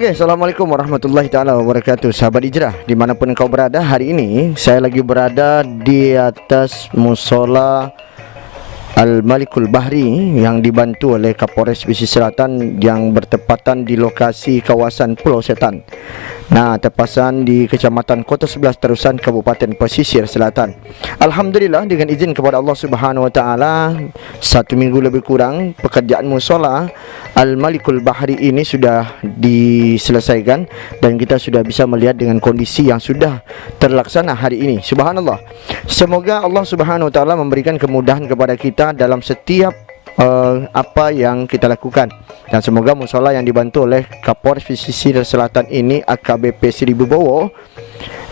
Oke, Assalamualaikum warahmatullahi ta'ala wabarakatuh. Sahabat hijrah dimanapun engkau berada, hari ini saya lagi berada di atas musola Al-Malikul Bahri yang dibantu oleh Kapolres Pesisir Selatan yang bertepatan di lokasi kawasan Pulau Setan. Nah, terpasang di Kecamatan Kota 11 Terusan, Kabupaten Pesisir Selatan. Alhamdulillah, dengan izin kepada Allah Subhanahu wa taala, 1 minggu lebih kurang pekerjaan musola Al-Malikul Bahri ini sudah diselesaikan dan kita sudah bisa melihat dengan kondisi yang sudah terlaksana hari ini. Subhanallah. Semoga Allah Subhanahu wa taala memberikan kemudahan kepada kita dalam setiap apa yang kita lakukan, dan semoga musola yang dibantu oleh Kapolres Pesisir Selatan ini AKBP Seribu Bowo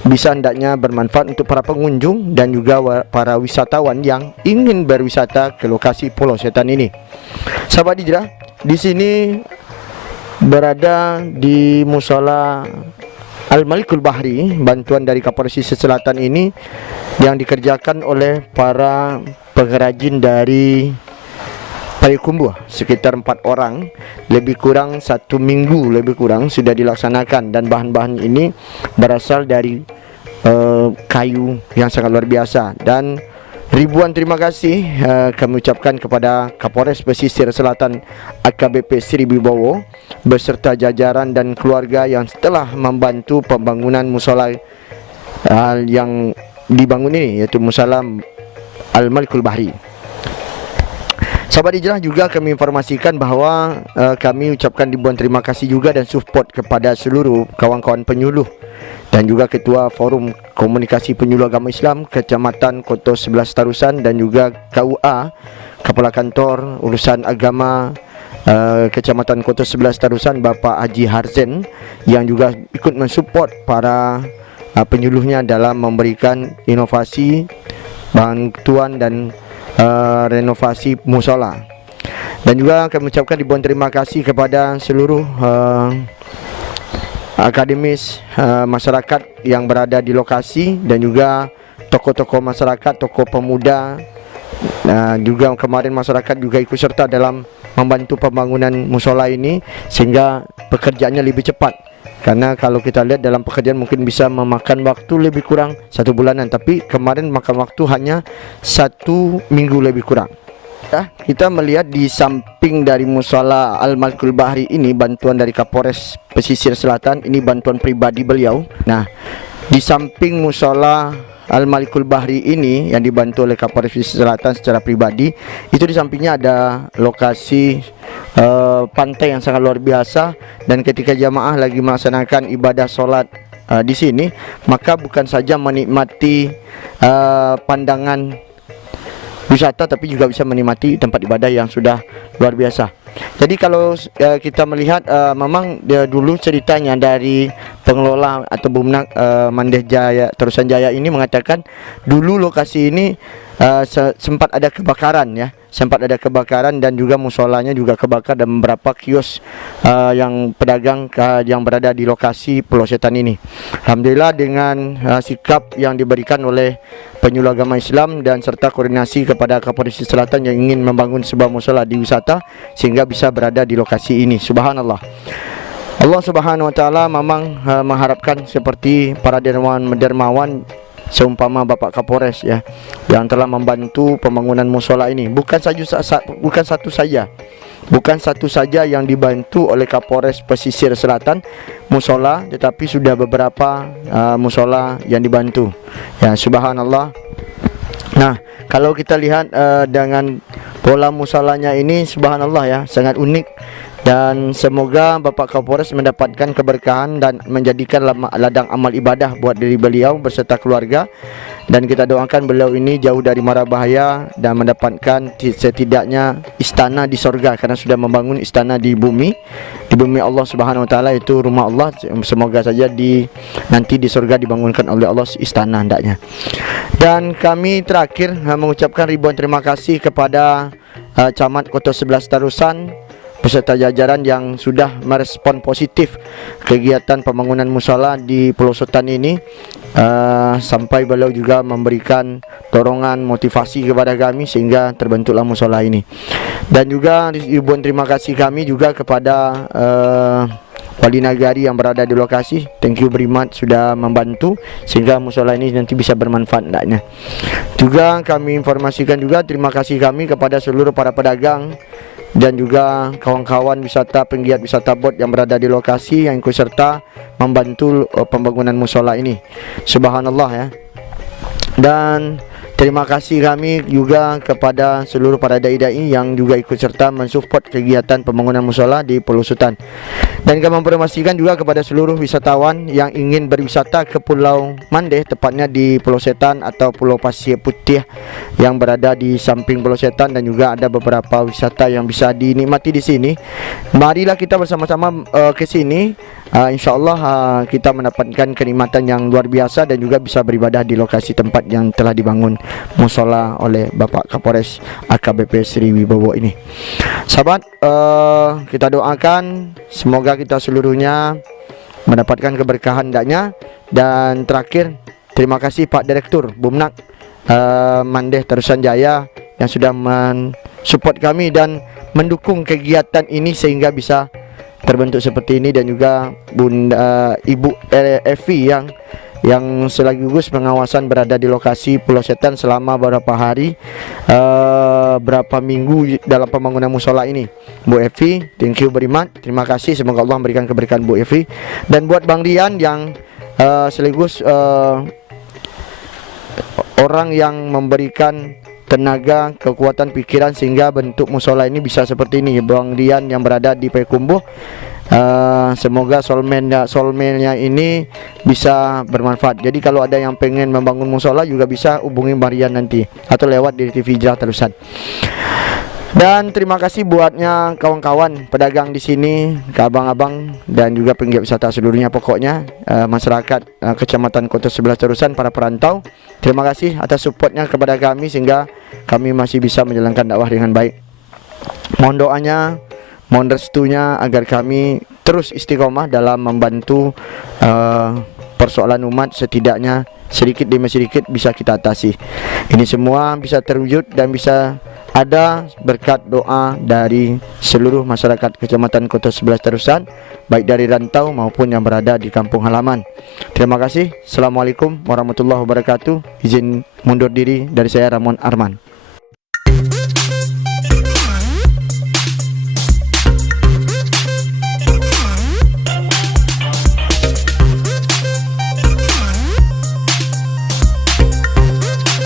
bisa hendaknya bermanfaat untuk para pengunjung dan juga para wisatawan yang ingin berwisata ke lokasi Pulau Setan ini. Sahabat hijrah, di sini berada di musola Al-Malikul Bahri, bantuan dari Kapolres Pesisir Selatan ini yang dikerjakan oleh para pengrajin dari Payakumbuh, sekitar 4 orang, lebih kurang 1 minggu lebih kurang sudah dilaksanakan, dan bahan-bahan ini berasal dari kayu yang sangat luar biasa. Dan ribuan terima kasih kami ucapkan kepada Kapolres Pesisir Selatan AKBP Seribu Bowo beserta jajaran dan keluarga yang telah membantu pembangunan musola yang dibangun ini, yaitu musola Al-Malikul Bahri. Sahabat hijrah, juga kami informasikan bahwa kami ucapkan ribuan terima kasih juga dan support kepada seluruh kawan-kawan penyuluh dan juga Ketua Forum Komunikasi Penyuluh Agama Islam Kecamatan Kota 11 Tarusan, dan juga KUA Kepala Kantor Urusan Agama Kecamatan Kota 11 Tarusan Bapak Haji Harzen, yang juga ikut mensupport para penyuluhnya dalam memberikan inovasi, bantuan dan renovasi musola. Dan juga kami ucapkan ribuan terima kasih kepada seluruh akademis masyarakat yang berada di lokasi, dan juga tokoh-tokoh masyarakat, tokoh pemuda, juga kemarin masyarakat juga ikut serta dalam membantu pembangunan musola ini sehingga pekerjaannya lebih cepat. Karena kalau kita lihat dalam pekerjaan mungkin bisa memakan waktu lebih kurang 1 bulanan, tapi kemarin makan waktu hanya 1 minggu lebih kurang. Kita melihat di samping dari musola Al-Malikul Bahri ini, bantuan dari Kapolres Pesisir Selatan, ini bantuan pribadi beliau. Nah, di samping musola Al-Malikul Bahri ini yang dibantu oleh Kapolres Pesisir Selatan secara pribadi, itu di sampingnya ada lokasi pantai yang sangat luar biasa. Dan ketika jamaah lagi melaksanakan ibadah sholat di sini, maka bukan saja menikmati pandangan wisata, tapi juga bisa menikmati tempat ibadah yang sudah luar biasa. Jadi kalau kita melihat memang dia dulu ceritanya dari pengelola atau Bumnak Mandeh Jaya Terusan Jaya ini mengatakan dulu lokasi ini sempat ada kebakaran ya, sempat ada kebakaran dan juga musolanya juga kebakar dan beberapa kios yang pedagang yang berada di lokasi Pulau Setan ini. Alhamdulillah dengan sikap yang diberikan oleh penyuluh agama Islam dan serta koordinasi kepada Kapolres Selatan yang ingin membangun sebuah musola di wisata sehingga bisa berada di lokasi ini. Subhanallah. Allah Subhanahu wa taala memang mengharapkan seperti para dermawan seumpama Bapak Kapolres ya yang telah membantu pembangunan musola ini. Bukan satu saja yang dibantu oleh Kapolres Pesisir Selatan musola, tetapi sudah beberapa musola yang dibantu. Ya, subhanallah. Nah, kalau kita lihat dengan pola musolanya ini subhanallah ya, sangat unik. Dan semoga Bapak Kapolres mendapatkan keberkahan dan menjadikan ladang amal ibadah buat diri beliau beserta keluarga. Dan kita doakan beliau ini jauh dari mara bahaya dan mendapatkan setidaknya istana di sorga, karena sudah membangun istana di bumi Allah Subhanahu wa taala, itu rumah Allah. Semoga saja nanti di sorga dibangunkan oleh Allah istana hendaknya. Dan kami terakhir mengucapkan ribuan terima kasih kepada Camat Kota 11 Tarusan beserta jajaran yang sudah merespon positif kegiatan pembangunan musola di Pulau Setan ini, sampai beliau juga memberikan dorongan motivasi kepada kami sehingga terbentuklah musola ini. Dan juga ribuan terima kasih kami juga kepada Wali Nagari yang berada di lokasi. Thank you very much sudah membantu sehingga musola ini nanti bisa bermanfaat hendaknya. Juga kami informasikan juga terima kasih kami kepada seluruh para pedagang dan juga kawan-kawan wisata, penggiat wisata bot yang berada di lokasi yang ikut serta membantu pembangunan musola ini. Subhanallah ya. Dan terima kasih kami juga kepada seluruh para dai-dai yang juga ikut serta mensupport kegiatan pembangunan musola di Pulau Setan. Dan kami mempermastikan juga kepada seluruh wisatawan yang ingin berwisata ke Pulau Mandeh, tepatnya di Pulau Setan atau Pulau Pasir Putih yang berada di samping Pulau Setan, dan juga ada beberapa wisata yang bisa dinikmati di sini. Marilah kita bersama-sama ke sini. InsyaAllah kita mendapatkan kenikmatan yang luar biasa dan juga bisa beribadah di lokasi tempat yang telah dibangun musola oleh Bapak Kapolres AKBP Sri Wibowo ini. Sahabat, kita doakan semoga kita seluruhnya mendapatkan keberkahan hendaknya. Dan terakhir, terima kasih Pak Direktur Bumnak Mandeh Terusan Jaya yang sudah mensupport kami dan mendukung kegiatan ini sehingga bisa terbentuk seperti ini, dan juga Bunda Ibu Evi yang sekaligus pengawasan berada di lokasi Pulau Setan selama beberapa hari, berapa minggu dalam pembangunan musola ini. Bu Evi, thank you very much. Terima kasih, semoga Allah memberikan keberkahan Bu Evi. Dan buat Bang Rian yang sekaligus orang yang memberikan tenaga, kekuatan, pikiran sehingga bentuk musola ini bisa seperti ini, Bang Rian yang berada di Payakumbuh. Semoga solmennya ini bisa bermanfaat. Jadi kalau ada yang pengen membangun musola juga bisa hubungi Bang Rian nanti atau lewat di TV Hijrah Terusan. Dan terima kasih buatnya kawan-kawan pedagang di sini, ke abang-abang dan juga penggiat wisata seluruhnya, pokoknya masyarakat Kecamatan Kota 11 Terusan, para perantau. Terima kasih atas supportnya kepada kami sehingga kami masih bisa menjalankan dakwah dengan baik. Mohon doanya, mohon restunya agar kami terus istiqomah dalam membantu persoalan umat, setidaknya sedikit demi sedikit bisa kita atasi. Ini semua bisa terwujud dan bisa ada berkat doa dari seluruh masyarakat Kecamatan Kota 11 Terusan, baik dari rantau maupun yang berada di kampung halaman. Terima kasih. Assalamualaikum warahmatullahi wabarakatuh. Izin mundur diri dari saya, Ramon Arman.